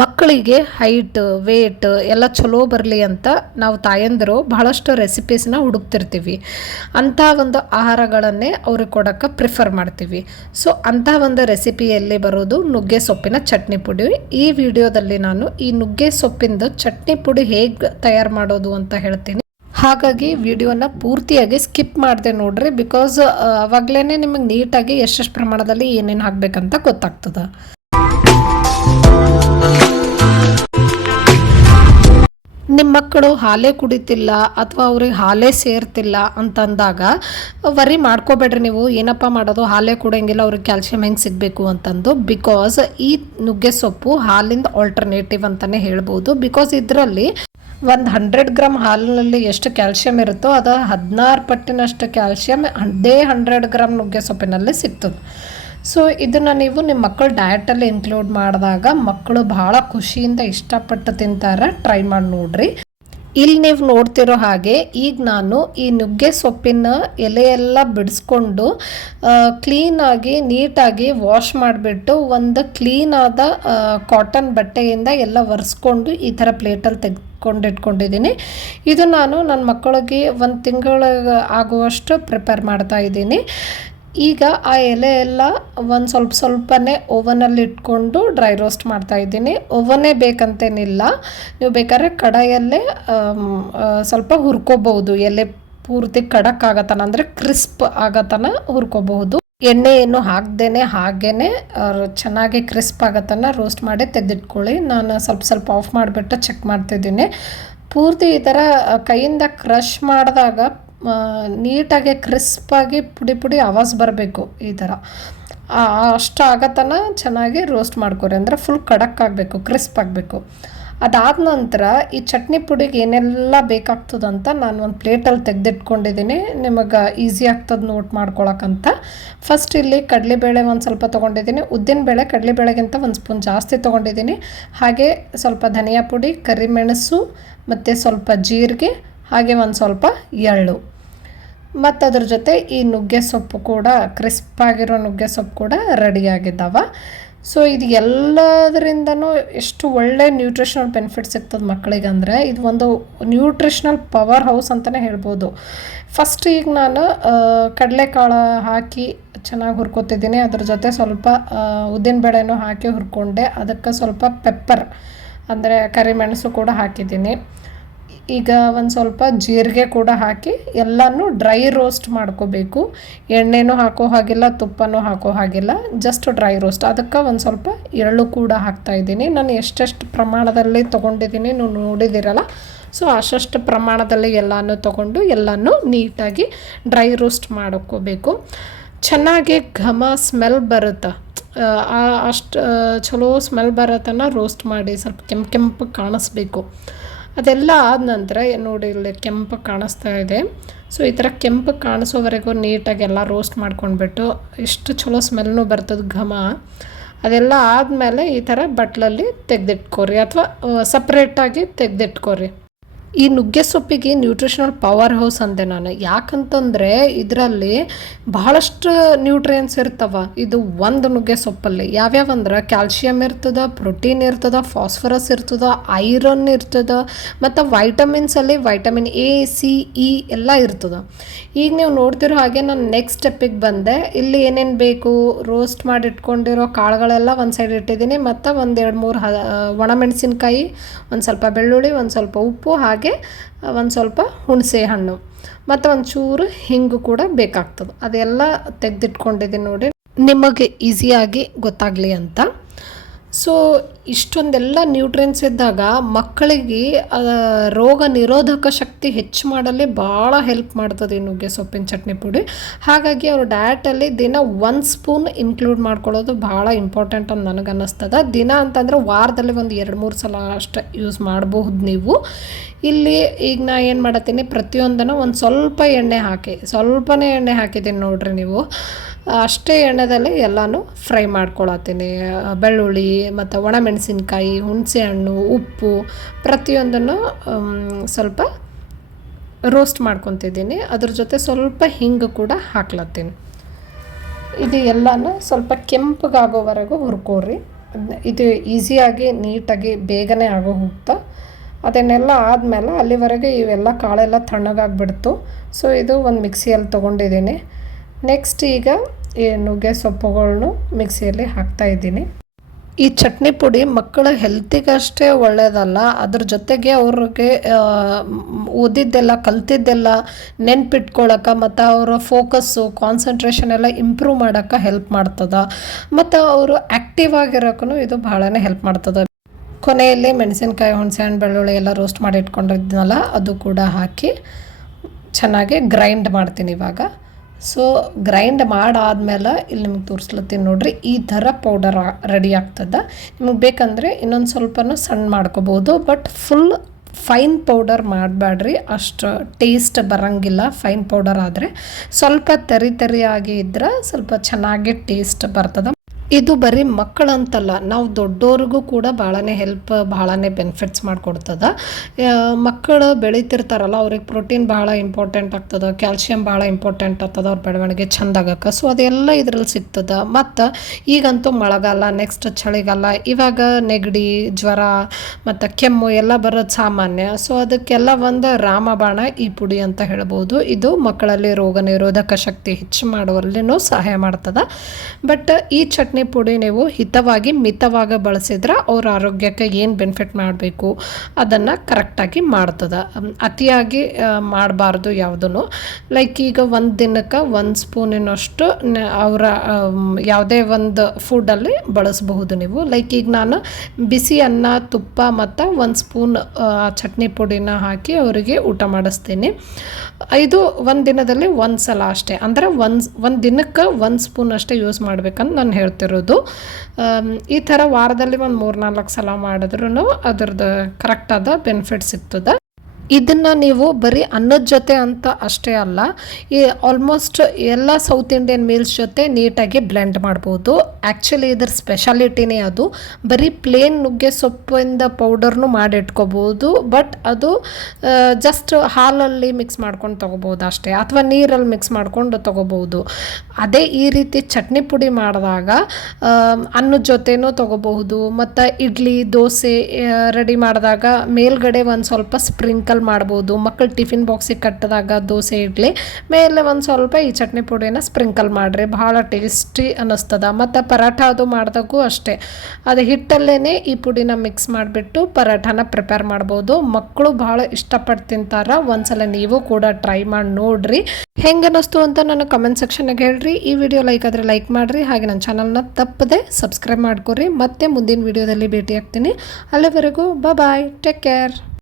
ಮಕ್ಕಳಿಗೆ height weight ಎಲ್ಲ ಚಲೋ ಬರಲಿ ಅಂತ ನಾವು ತಾಯಂದಿರು ಬಹಳಷ್ಟು ರೆಸಿಪೀಸ್ನ ಹುಡುಕ್ತಿರ್ತೀವಿ. ಅಂಥ ಒಂದು ಆಹಾರಗಳನ್ನೇ ಅವ್ರಿಗೆ ಕೊಡೋಕ್ಕೆ ಪ್ರಿಫರ್ ಮಾಡ್ತೀವಿ. ಸೊ ಅಂಥ ಒಂದು ರೆಸಿಪಿಯಲ್ಲಿ ಬರೋದು? ನುಗ್ಗೆ ಸೊಪ್ಪಿನ ಚಟ್ನಿ ಪುಡಿ. ಈ ವಿಡಿಯೋದಲ್ಲಿ ನಾನು ಈ ನುಗ್ಗೆ ಸೊಪ್ಪಿಂದು ಚಟ್ನಿ ಪುಡಿ ಹೇಗೆ ತಯಾರು ಮಾಡೋದು ಅಂತ ಹೇಳ್ತೀನಿ. ಹಾಗಾಗಿ ವಿಡಿಯೋನ ಪೂರ್ತಿಯಾಗಿ ಸ್ಕಿಪ್ ಮಾಡಿದೆ ನೋಡ್ರಿ ಬಿಕಾಸ್ ಅವಾಗಲೇ ನಿಮಗೆ ನೀಟಾಗಿ ಎಷ್ಟೆಷ್ಟು ಪ್ರಮಾಣದಲ್ಲಿ ಏನೇನು ಹಾಕಬೇಕಂತ ಗೊತ್ತಾಗ್ತದೆ. ನಿಮ್ಮ ಮಕ್ಕಳು ಹಾಲೇ ಕುಡಿತಿಲ್ಲ ಅಥವಾ ಅವ್ರಿಗೆ ಹಾಲೇ ಸೇರ್ತಿಲ್ಲ ಅಂತಂದಾಗ ವರಿ ಮಾಡ್ಕೋಬೇಡ್ರಿ ನೀವು. ಏನಪ್ಪ ಮಾಡೋದು? ಹಾಲೇ ಕುಡಿಯಂಗಿಲ್ಲ, ಅವ್ರಿಗೆ ಕ್ಯಾಲ್ಸಿಯಂ ಹೆಂಗೆ ಸಿಗಬೇಕು ಅಂತಂದು. ಬಿಕಾಸ್ ಈ ನುಗ್ಗೆ ಸೊಪ್ಪು ಹಾಲಿಂದ ಆಲ್ಟರ್ನೇಟಿವ್ ಅಂತಲೇ ಹೇಳ್ಬೋದು. ಬಿಕಾಸ್ ಇದರಲ್ಲಿ ಒಂದು ಹಂಡ್ರೆಡ್ ಗ್ರಾಮ್ ಹಾಲಿನಲ್ಲಿ ಎಷ್ಟು ಕ್ಯಾಲ್ಸಿಯಂ ಇರುತ್ತೋ ಅದು ಹದಿನಾರು ಪಟ್ಟಿನಷ್ಟು ಕ್ಯಾಲ್ಸಿಯಂ ಅದೇ ಹಂಡ್ರೆಡ್ ಗ್ರಾಮ್ ನುಗ್ಗೆ ಸೊಪ್ಪಿನಲ್ಲಿ ಸಿಗ್ತದೆ. ಸೊ ಇದನ್ನು ನೀವು ನಿಮ್ಮ ಮಕ್ಕಳು ಡಯಟಲ್ಲಿ ಇನ್ಕ್ಲೂಡ್ ಮಾಡಿದಾಗ ಮಕ್ಕಳು ಭಾಳ ಖುಷಿಯಿಂದ ಇಷ್ಟಪಟ್ಟು ತಿಂತಾರೆ. ಟ್ರೈ ಮಾಡಿ ನೋಡ್ರಿ. ಇಲ್ಲಿ ನೀವು ನೋಡ್ತಿರೋ ಹಾಗೆ ಈಗ ನಾನು ಈ ನುಗ್ಗೆ ಸೊಪ್ಪಿನ ಎಲೆಯೆಲ್ಲ ಬಿಡಿಸ್ಕೊಂಡು ಕ್ಲೀನಾಗಿ ನೀಟಾಗಿ ವಾಶ್ ಮಾಡಿಬಿಟ್ಟು ಒಂದು ಕ್ಲೀನಾದ ಕಾಟನ್ ಬಟ್ಟೆಯಿಂದ ಎಲ್ಲ ಒರೆಸ್ಕೊಂಡು ಈ ಥರ ಪ್ಲೇಟಲ್ಲಿ ತೆಗೆದುಕೊಂಡು ಇಟ್ಕೊಂಡಿದ್ದೀನಿ. ಇದು ನಾನು ನನ್ನ ಮಕ್ಕಳಿಗೆ ಒಂದು ತಿಂಗಳ ಆಗುವಷ್ಟು ಪ್ರಿಪೇರ್ ಮಾಡ್ತಾ ಇದ್ದೀನಿ. ಈಗ ಆ ಎಲೆ ಎಲ್ಲ ಒಂದು ಸ್ವಲ್ಪ ಸ್ವಲ್ಪನೇ ಓವನಲ್ಲಿ ಇಟ್ಕೊಂಡು ಡ್ರೈ ರೋಸ್ಟ್ ಮಾಡ್ತಾ ಇದ್ದೀನಿ. ಓವನ್ನೇ ಬೇಕಂತೇನಿಲ್ಲ. ನೀವು ಬೇಕಾದ್ರೆ ಕಡಾಯಲ್ಲೇ ಸ್ವಲ್ಪ ಹುರ್ಕೋಬಹುದು. ಎಲೆ ಪೂರ್ತಿ ಖಡಕ್ ಆಗತನ ಅಂದರೆ ಕ್ರಿಸ್ಪ್ ಆಗತನ ಹುರ್ಕೋಬಹುದು. ಎಣ್ಣೆ ಏನು ಹಾಕ್ದೇನೆ, ಹಾಗೇನೆ ಚೆನ್ನಾಗಿ ಕ್ರಿಸ್ಪ್ ಆಗತನ ರೋಸ್ಟ್ ಮಾಡಿ ತೆಗೆದಿಟ್ಕೊಳ್ಳಿ. ನಾನು ಸ್ವಲ್ಪ ಸ್ವಲ್ಪ ಆಫ್ ಮಾಡಿಬಿಟ್ಟು ಚೆಕ್ ಮಾಡ್ತಿದ್ದೀನಿ. ಪೂರ್ತಿ ಈ ಥರ ಕೈಯಿಂದ ಕ್ರಷ್ ಮಾಡಿದಾಗ ನೀಟಾಗಿ ಕ್ರಿಸ್ಪಾಗಿ ಪುಡಿ ಪುಡಿ ಆವಾಜ್ ಬರಬೇಕು ಈ ಥರ. ಅಷ್ಟು ಆಗತನ ಚೆನ್ನಾಗಿ ರೋಸ್ಟ್ ಮಾಡ್ಕೊರಿ. ಅಂದರೆ ಫುಲ್ ಕಡಕ್ ಆಗಬೇಕು, ಕ್ರಿಸ್ಪ್ ಆಗಬೇಕು. ಅದಾದ ನಂತರ ಈ ಚಟ್ನಿ ಪುಡಿಗೆ ಏನೆಲ್ಲ ಬೇಕಾಗ್ತದಂತ ನಾನು ಒಂದು ಪ್ಲೇಟಲ್ಲಿ ತೆಗೆದಿಟ್ಕೊಂಡಿದ್ದೀನಿ ನಿಮಗೆ ಈಸಿ ಆಗ್ತದೆ ನೋಟ್ ಮಾಡ್ಕೊಳಕ್ಕಂತ ಫಸ್ಟ್ ಇಲ್ಲಿ ಕಡಲೆಬೇಳೆ ಒಂದು ಸ್ವಲ್ಪ ತೊಗೊಂಡಿದ್ದೀನಿ ಉದ್ದಿನಬೇಳೆ ಕಡಲೆಬೇಳೆಗಿಂತ ಒಂದು ಸ್ಪೂನ್ ಜಾಸ್ತಿ ತೊಗೊಂಡಿದ್ದೀನಿ ಹಾಗೆ ಸ್ವಲ್ಪ ಧನಿಯಾ ಪುಡಿ, ಕರಿಮೆಣಸು, ಮತ್ತು ಸ್ವಲ್ಪ ಜೀರಿಗೆ, ಹಾಗೆ ಒಂದು ಸ್ವಲ್ಪ ಎಳ್ಳು. ಮತ್ತು ಅದ್ರ ಜೊತೆ ಈ ನುಗ್ಗೆ ಸೊಪ್ಪು ಕೂಡ ಕ್ರಿಸ್ಪಾಗಿರೋ ನುಗ್ಗೆ ಸೊಪ್ಪು ಕೂಡ ರೆಡಿಯಾಗಿದ್ದಾವ ಸೊ ಇದು ಎಲ್ಲದರಿಂದನೂ ಎಷ್ಟು ಒಳ್ಳೆ ನ್ಯೂಟ್ರಿಷನಲ್ ಬೆನಿಫಿಟ್ ಸಿಗ್ತದೆ ಮಕ್ಕಳಿಗೆ ಅಂದರೆ ಇದು ಒಂದು ನ್ಯೂಟ್ರಿಷನಲ್ ಪವರ್ ಹೌಸ್ ಅಂತಲೇ ಹೇಳ್ಬೋದು. ಫಸ್ಟ್ ಈಗ ನಾನು ಕಡಲೆಕಾಳು ಹಾಕಿ ಚೆನ್ನಾಗಿ ಹುರ್ಕೋತಿದ್ದೀನಿ. ಅದ್ರ ಜೊತೆ ಸ್ವಲ್ಪ ಉದ್ದಿನಬೇಳೆನೂ ಹಾಕಿ ಹುರ್ಕೊಂಡೆ. ಅದಕ್ಕೆ ಸ್ವಲ್ಪ ಪೆಪ್ಪರ್ ಅಂದರೆ ಕರಿಮೆಣಸು ಕೂಡ ಹಾಕಿದ್ದೀನಿ. ಈಗ ಒಂದು ಸ್ವಲ್ಪ ಜೀರಿಗೆ ಕೂಡ ಹಾಕಿ ಎಲ್ಲನೂ ಡ್ರೈ ರೋಸ್ಟ್ ಮಾಡ್ಕೋಬೇಕು. ಎಣ್ಣೆನೂ ಹಾಕೋ ಹಾಗಿಲ್ಲ, ತುಪ್ಪನೂ ಹಾಕೋ ಹಾಗಿಲ್ಲ ಜಸ್ಟ್ ಡ್ರೈ ರೋಸ್ಟ್ ಅದಕ್ಕೆ ಒಂದು ಸ್ವಲ್ಪ ಎಳ್ಳು ಕೂಡ ಹಾಕ್ತಾ ಇದ್ದೀನಿ. ನಾನು ಎಷ್ಟೆಷ್ಟು ಪ್ರಮಾಣದಲ್ಲಿ ತೊಗೊಂಡಿದ್ದೀನಿ ನೀವು ನೋಡಿದ್ದೀರಲ್ಲ ಸೊ ಅಷ್ಟಷ್ಟು ಪ್ರಮಾಣದಲ್ಲಿ ಎಲ್ಲನೂ ತೊಗೊಂಡು ಎಲ್ಲನೂ ನೀಟಾಗಿ ಡ್ರೈ ರೋಸ್ಟ್ ಮಾಡ್ಕೋಬೇಕು. ಚೆನ್ನಾಗಿ ಘಮ ಸ್ಮೆಲ್ ಬರುತ್ತೆ? ಅಷ್ಟು ಚಲೋ ಸ್ಮೆಲ್ ಬರೋತನ ರೋಸ್ಟ್ ಮಾಡಿ ಸ್ವಲ್ಪ ಕೆಂಪು ಕೆಂಪು ಕಾಣಿಸ್ಬೇಕು. ಅದೆಲ್ಲ ಆದ ನಂತರ ನೋಡಿ ಇಲ್ಲಿ ಕೆಂಪು ಕಾಣಿಸ್ತಾ ಇದೆ. ಸೊ ಈ ಥರ ಕೆಂಪು ಕಾಣಿಸೋವರೆಗೂ ನೀಟಾಗಿ ಎಲ್ಲ ರೋಸ್ಟ್ ಮಾಡ್ಕೊಂಡ್ಬಿಟ್ಟು ಎಷ್ಟು ಚಲೋ ಸ್ಮೆಲ್ನೂ ಬರ್ತದೆ ಘಮ. ಅದೆಲ್ಲ ಆದಮೇಲೆ ಈ ಥರ ಬಟ್ಲಲ್ಲಿ ತೆಗೆದಿಟ್ಕೋರಿ ಅಥವಾ ಸಪ್ರೇಟಾಗಿ ತೆಗೆದಿಟ್ಕೋರಿ. ಈ ನುಗ್ಗೆ ಸೊಪ್ಪಿಗೆ ನ್ಯೂಟ್ರಿಷನಲ್ ಪವರ್ ಹೌಸ್ ಅಂದೆ ನಾನು. ಯಾಕಂತಂದರೆ ಇದರಲ್ಲಿ ಬಹಳಷ್ಟು ನ್ಯೂಟ್ರಿಯನ್ಸ್ ಇರ್ತವೆ. ಇದು ಒಂದು ನುಗ್ಗೆ ಸೊಪ್ಪಲ್ಲಿ ಯಾವ್ಯಾವ ಅಂದ್ರೆ ಕ್ಯಾಲ್ಶಿಯಮ್ ಇರ್ತದೆ ಪ್ರೋಟೀನ್ ಇರ್ತದೆ ಫಾಸ್ಫರಸ್ ಇರ್ತದೆ ಐರನ್ ಇರ್ತದೆ, ಮತ್ತು ವೈಟಮಿನ್ಸಲ್ಲಿ ವೈಟಮಿನ್ ಎ ಸಿ ಇ ಎಲ್ಲ ಇರ್ತದೆ. ಈಗ ನೀವು ನೋಡ್ತಿರೋ ಹಾಗೆ ನಾನು ನೆಕ್ಸ್ಟ್ ಸ್ಟೆಪ್ಪಿಗೆ ಬಂದೆ. ಇಲ್ಲಿ ಏನೇನು ಬೇಕು? ರೋಸ್ಟ್ ಮಾಡಿ ಇಟ್ಕೊಂಡಿರೋ ಕಾಳುಗಳೆಲ್ಲ ಒಂದು ಸೈಡ್ ಇಟ್ಟಿದ್ದೀನಿ. ಮತ್ತು ಒಂದು ಎರಡು ಮೂರು ಹ ಒಣಮೆಣಸಿನ್ಕಾಯಿ ಒಂದು ಸ್ವಲ್ಪ ಬೆಳ್ಳುಳ್ಳಿ, ಒಂದು ಸ್ವಲ್ಪ ಉಪ್ಪು ಹಾಗೆ ಒಂದು ಸ್ವಲ್ಪ ಹುಣಸೆ ಹಣ್ಣು ಮತ್ತು ಒಂದು ಚೂರು ಹಿಂಗು ಕೂಡ ಬೇಕಾಗ್ತದೆ. ಅದೆಲ್ಲ ತೆಗೆದಿಟ್ಕೊಂಡಿದ್ದೀನಿ ನೋಡಿ. ನಿಮಗೆ ಈಸಿಯಾಗಿ ಗೊತ್ತಾಗಲಿ ಅಂತ. ಸೊ ಇಷ್ಟೊಂದೆಲ್ಲ ನ್ಯೂಟ್ರಿಯನ್ಸ್ ಇದ್ದಾಗ ಮಕ್ಕಳಿಗೆ ರೋಗ ನಿರೋಧಕ ಶಕ್ತಿ ಹೆಚ್ಚು ಮಾಡಲೇ ಭಾಳ ಹೆಲ್ಪ್ ಮಾಡ್ತದೆ ಈ ನುಗ್ಗೆ ಸೊಪ್ಪಿನ ಚಟ್ನಿ ಪುಡಿ. ಹಾಗಾಗಿ ಅವರು ಡಯಟಲ್ಲಿ ದಿನ ಒಂದು ಸ್ಪೂನ್ ಇನ್ಕ್ಲೂಡ್ ಮಾಡ್ಕೊಳ್ಳೋದು ಭಾಳ ಇಂಪಾರ್ಟೆಂಟ್ ಅಂತ ನನಗನ್ನಿಸ್ತದೆ ದಿನ ಅಂತಂದರೆ ವಾರದಲ್ಲಿ ಒಂದು ಎರಡು ಮೂರು ಸಲ ಅಷ್ಟೇ ಯೂಸ್ ಮಾಡಬಹುದು ನೀವು. ಇಲ್ಲಿ ಈಗ ನಾ ಏನು ಮಾಡತ್ತೀನಿ, ಪ್ರತಿಯೊಂದನ್ನು ಒಂದು ಸ್ವಲ್ಪ ಎಣ್ಣೆ ಹಾಕಿ, ಸ್ವಲ್ಪನೇ ಎಣ್ಣೆ ಹಾಕಿದ್ದೀನಿ ನೋಡ್ರಿ ನೀವು. ಅಷ್ಟೇ ಎಣ್ಣೆದಲ್ಲಿ ಎಲ್ಲನೂ ಫ್ರೈ ಮಾಡ್ಕೊಳತ್ತೀನಿ. ಬೆಳ್ಳುಳ್ಳಿ ಮತ್ತು ಹುಣಸೆ ಹಣ್ಣು ಉಪ್ಪು ಪ್ರತಿಯೊಂದನ್ನು ಸ್ವಲ್ಪ ರೋಸ್ಟ್ ಮಾಡ್ಕೊತಿದ್ದೀನಿ. ಅದ್ರ ಜೊತೆ ಸ್ವಲ್ಪ ಹಿಂಗು ಕೂಡ ಹಾಕ್ಲತ್ತೀನಿ. ಇದು ಎಲ್ಲನೂ ಸ್ವಲ್ಪ ಕೆಂಪಗಾಗೋವರೆಗೂ ಹುರ್ಕೋರಿ ಇದು ಈಸಿಯಾಗಿ, ನೀಟಾಗಿ ಬೇಗನೆ ಆಗೋ ಹೋಗ್ತಾ ಅದನ್ನೆಲ್ಲ ಆದಮೇಲೆ ಅಲ್ಲಿವರೆಗೆ ಇವೆಲ್ಲ ಕಾಳೆಲ್ಲ ತಣ್ಣಗಾಗ್ಬಿಡ್ತು. ಸೊ ಇದು ಒಂದು ಮಿಕ್ಸಿಯಲ್ಲಿ ತೊಗೊಂಡಿದ್ದೀನಿ. ನೆಕ್ಸ್ಟ್ ಈಗ, ಈ ನುಗ್ಗೆ ಸೊಪ್ಪುಗಳನ್ನು ಮಿಕ್ಸಿಯಲ್ಲಿ ಹಾಕ್ತಾ ಇದ್ದೀನಿ. ಈ ಚಟ್ನಿ ಪುಡಿ ಮಕ್ಕಳ ಹೆಲ್ತಿಗಷ್ಟೇ ಒಳ್ಳೆಯದಲ್ಲ ಅದ್ರ ಜೊತೆಗೆ ಅವ್ರಿಗೆ ಓದಿದ್ದೆಲ್ಲ, ಕಲ್ತಿದ್ದೆಲ್ಲ ನೆನ್ಪಿಟ್ಕೊಳಕ್ಕೆ ಮತ್ತು ಅವರ ಫೋಕಸ್ಸು ಕಾನ್ಸಂಟ್ರೇಷನ್ ಎಲ್ಲ ಇಂಪ್ರೂವ್ ಮಾಡೋಕ್ಕೆ ಹೆಲ್ಪ್ ಮಾಡ್ತದೆ. ಮತ್ತು ಅವರು ಆ್ಯಕ್ಟಿವ್ ಆಗಿರೋಕ್ಕೂ ಇದು ಭಾಳನೇ ಹೆಲ್ಪ್ ಮಾಡ್ತದೆ. ಕೊನೆಯಲ್ಲಿ ಮೆಣಸಿನ್ಕಾಯಿ, ಹುಣಸೆಹಣ್ಣು, ಬೆಳ್ಳುಳ್ಳಿ ಎಲ್ಲ ರೋಸ್ಟ್ ಮಾಡಿ ಇಟ್ಕೊಂಡಿದ್ನಲ್ಲ, ಅದು ಕೂಡ ಹಾಕಿ ಚೆನ್ನಾಗಿ ಗ್ರೈಂಡ್ ಮಾಡ್ತೀನಿ ಇವಾಗ. ಸೊ ಗ್ರೈಂಡ್ ಮಾಡಾದ್ಮೇಲೆ ಇಲ್ಲಿ ನಿಮ್ಗೆ ತೋರಿಸ್ಲತ್ತೀನಿ ನೋಡ್ರಿ, ಈ ಥರ ಪೌಡರ್ ರೆಡಿ ಆಗ್ತದೆ. ನಿಮಗೆ ಬೇಕಂದರೆ ಇನ್ನೊಂದು ಸ್ವಲ್ಪನೂ ಸಣ್ಣ ಮಾಡ್ಕೋಬೋದು ಬಟ್ ಫುಲ್ ಫೈನ್ ಪೌಡರ್ ಮಾಡಬೇಡ್ರಿ ಅಷ್ಟು ಟೇಸ್ಟ್ ಬರಂಗಿಲ್ಲ ಫೈನ್ ಪೌಡರ್ ಆದರೆ. ಸ್ವಲ್ಪ ತರಿ ತರಿಯಾಗಿ ಇದ್ರೆ ಸ್ವಲ್ಪ ಚೆನ್ನಾಗಿ ಟೇಸ್ಟ್ ಬರ್ತದೆ. ಇದು ಬರೀ ಮಕ್ಕಳಂತಲ್ಲ, ನಾವು ದೊಡ್ಡೋರಿಗೂ ಕೂಡ ಭಾಳನೇ ಹೆಲ್ಪ್ ಭಾಳನೇ ಬೆನಿಫಿಟ್ಸ್ ಮಾಡಿಕೊಡ್ತದ. ಮಕ್ಕಳು ಬೆಳೀತಿರ್ತಾರಲ್ಲ, ಅವ್ರಿಗೆ ಪ್ರೋಟೀನ್ ಭಾಳ ಇಂಪಾರ್ಟೆಂಟ್ ಆಗ್ತದೆ ಕ್ಯಾಲ್ಶಿಯಂ ಭಾಳ ಇಂಪಾರ್ಟೆಂಟ್ ಆಗ್ತದೆ, ಅವ್ರ ಬೆಳವಣಿಗೆ ಚಂದ ಆಗಕ್ಕೆ ಸೊ ಅದೆಲ್ಲ ಇದ್ರಲ್ಲಿ ಸಿಗ್ತದೆ. ಮತ್ತು ಈಗಂತೂ ಮಳೆಗಾಲ ನೆಕ್ಸ್ಟ್ ಚಳಿಗಾಲ, ಇವಾಗ ನೆಗಡಿ, ಜ್ವರ, ಮತ್ತು ಕೆಮ್ಮು ಎಲ್ಲ ಬರೋದು ಸಾಮಾನ್ಯ. ಸೊ ಅದಕ್ಕೆಲ್ಲ ಒಂದು ರಾಮಬಾಣ ಈ ಪುಡಿ ಅಂತ ಹೇಳ್ಬೋದು. ಇದು ಮಕ್ಕಳಲ್ಲಿ ರೋಗ ನಿರೋಧಕ ಶಕ್ತಿ ಹೆಚ್ಚು ಮಾಡುವಲ್ಲಿನೂ ಸಹಾಯ ಮಾಡ್ತದೆ. ಬಟ್ ಈ ಚಟ್ನಿ ಪುಡಿ ನೀವು ಹಿತವಾಗಿ, ಮಿತವಾಗಿ ಬಳಸಿದ್ರೆ ಅವ್ರ ಆರೋಗ್ಯಕ್ಕೆ ಏನು ಬೆನಿಫಿಟ್ ಮಾಡಬೇಕು? ಅದನ್ನು ಕರೆಕ್ಟಾಗಿ ಮಾಡ್ತದೆ. ಅತಿಯಾಗಿ ಮಾಡಬಾರ್ದು ಯಾವುದೂ ಲೈಕ್ ಈಗ ಒಂದು ದಿನಕ್ಕೆ ಒಂದು ಸ್ಪೂನಿನಷ್ಟು ಅವರ ಯಾವುದೇ ಒಂದು ಫುಡ್ಡಲ್ಲಿ ಬಳಸಬಹುದು ನೀವು. ಲೈಕ್ ಈಗ ನಾನು ಬಿಸಿ ಅನ್ನ, ತುಪ್ಪ ಮತ್ತು ಒಂದು ಸ್ಪೂನ್ ಚಟ್ನಿ ಪುಡಿನ ಹಾಕಿ ಅವರಿಗೆ ಊಟ ಮಾಡಿಸ್ತೀನಿ. ಇದು ಒಂದು ದಿನದಲ್ಲಿ ಒಂದು ಸಲ ಅಷ್ಟೇ. ಅಂದರೆ ಒಂದು ಒಂದು ದಿನಕ್ಕೆ ಒಂದು ಸ್ಪೂನ್ ಅಷ್ಟೇ ಯೂಸ್ ಮಾಡ್ಬೇಕಂತ ನಾನು ಹೇಳ್ತಿರೋದು. ಆಮ್, ಈ ಥರ ವಾರದಲ್ಲಿ ಒಂದು ಮೂರು ನಾಲ್ಕು ಸಲ ಮಾಡಿದ್ರೂ ಅದ್ರದ್ದು ಕರೆಕ್ಟಾದ ಬೆನಿಫಿಟ್ ಸಿಗ್ತದೆ. ಇದನ್ನು ನೀವು ಬರೀ ಅನ್ನದ ಜೊತೆ ಅಂತ ಅಷ್ಟೇ ಅಲ್ಲ, ಈ ಆಲ್ಮೋಸ್ಟ್ ಎಲ್ಲ ಸೌತ್ ಇಂಡಿಯನ್ ಮೀಲ್ಸ್ ಜೊತೆ ನೀಟಾಗಿ ಬ್ಲೆಂಡ್ ಮಾಡ್ಬೋದು. ಆ್ಯಕ್ಚುಲಿ ಇದ್ರ ಸ್ಪೆಷಾಲಿಟಿನೇ ಅದು. ಬರೀ ಪ್ಲೇನ್ ನುಗ್ಗೆ ಸೊಪ್ಪಿಂದ ಪೌಡರ್ನು ಮಾಡಿಟ್ಕೋಬೋದು ಬಟ್ ಅದು ಜಸ್ಟ್ ಹಾಲಲ್ಲಿ ಮಿಕ್ಸ್ ಮಾಡ್ಕೊಂಡು ತೊಗೋಬೋದು ಅಷ್ಟೇ, ಅಥವಾ ನೀರಲ್ಲಿ ಮಿಕ್ಸ್ ಮಾಡ್ಕೊಂಡು ತೊಗೋಬೋದು. ಅದೇ ಈ ರೀತಿ ಚಟ್ನಿ ಪುಡಿ ಮಾಡಿದಾಗ ಅನ್ನದ ಜೊತೆನೂ ತೊಗೋಬಹುದು, ಮತ್ತು ಇಡ್ಲಿ, ದೋಸೆ ರೆಡಿ ಮಾಡಿದಾಗ ಮೇಲ್ಗಡೆ ಒಂದು ಸ್ವಲ್ಪ ಸ್ಪ್ರಿಂಕಲ್ ಮಾಡ್ಬೋದು ಮಕ್ಕಳು ಟಿಫಿನ್ ಬಾಕ್ಸಿಗೆ ಕಟ್ಟಿದಾಗ ದೋಸೆ ಇಡ್ಲಿ, ಮೇಲೆ ಒಂದು ಸ್ವಲ್ಪ ಈ ಚಟ್ನಿ ಪುಡಿನ ಸ್ಪ್ರಿಂಕಲ್ ಮಾಡಿರಿ ಭಾಳ ಟೇಸ್ಟಿ ಅನ್ನಿಸ್ತದ. ಮತ್ತು ಪರಾಠ ಅದು ಮಾಡಿದಾಗೂ ಅಷ್ಟೇ. ಅದು ಹಿಟ್ಟಲ್ಲೇ ಈ ಪುಡಿನ ಮಿಕ್ಸ್ ಮಾಡಿಬಿಟ್ಟು ಪರಾಠನ ಪ್ರಿಪೇರ್ ಮಾಡ್ಬೋದು ಮಕ್ಕಳು ಭಾಳ ಇಷ್ಟಪಟ್ಟು ತಿಂತಾರ, ಒಂದ್ಸಲ ನೀವು ಕೂಡ ಟ್ರೈ ಮಾಡಿ ನೋಡ್ರಿ. ಹೆಂಗೆ ಅನ್ನಿಸ್ತು ಅಂತ ನಾನು ಕಮೆಂಟ್ ಸೆಕ್ಷನ್ಗೆ ಹೇಳ್ರಿ. ಈ ವಿಡಿಯೋ ಲೈಕ್ ಆದರೆ ಲೈಕ್ ಮಾಡಿರಿ. ಹಾಗೆ ನನ್ನ ಚಾನಲ್ನ ತಪ್ಪದೆ ಸಬ್ಸ್ಕ್ರೈಬ್ ಮಾಡ್ಕೊರಿ. ಮತ್ತೆ ಮುಂದಿನ ವಿಡಿಯೋದಲ್ಲಿ ಭೇಟಿ ಆಗ್ತೀನಿ ಅಲ್ಲಿವರೆಗೂ ಬಾಯ್ ಟೇಕ್ ಕೇರ್